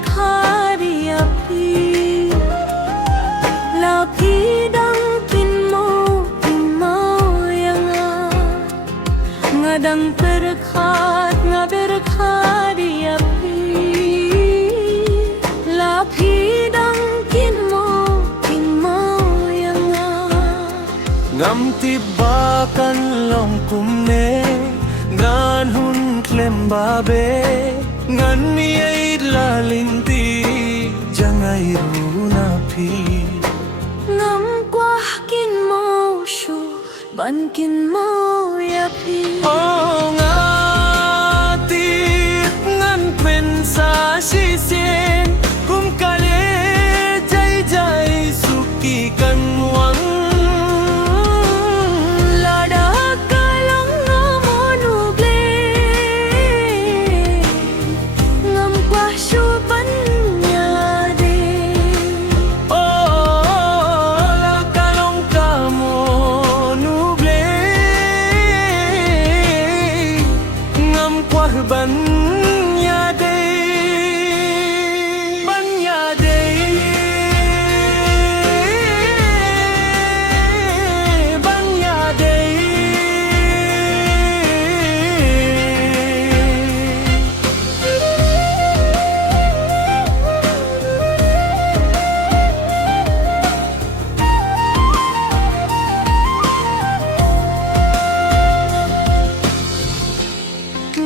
berkarya pi Lapi dang pin mau yang ngadang berkarya pi Lapi dang pin mau yang ngam tibakan long kumne ngan hun klem babe ngan niai lalinti jangai runa pi ngam kwah kin mau shu ban kin mau ya pi oh ngati ngan pen sa si sen kum kale jai jai suki kan wang ban ya day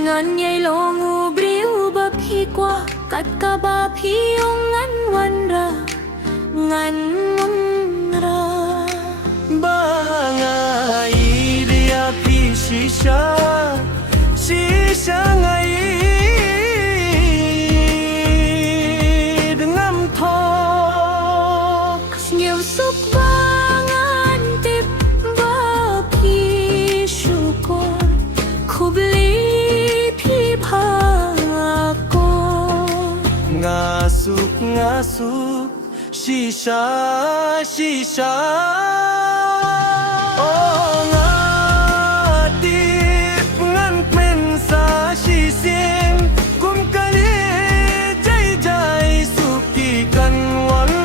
ngan nhai long u briu ba phi qua kat ka ba phi ong ngan wan ra ngan mun ra ba ngai dia phi shisha ngai ngam tho nhiều xúc ba ngan tip ba phi shu ko khubli ngasuk shisha oh ngati ngan men sa shi sen kum kale jai jai suki kan wang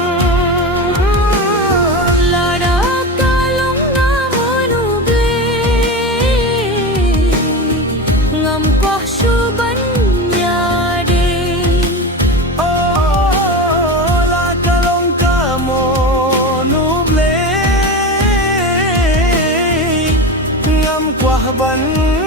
la da ka long nga mo nu ble ngam kwa shu ban qua ban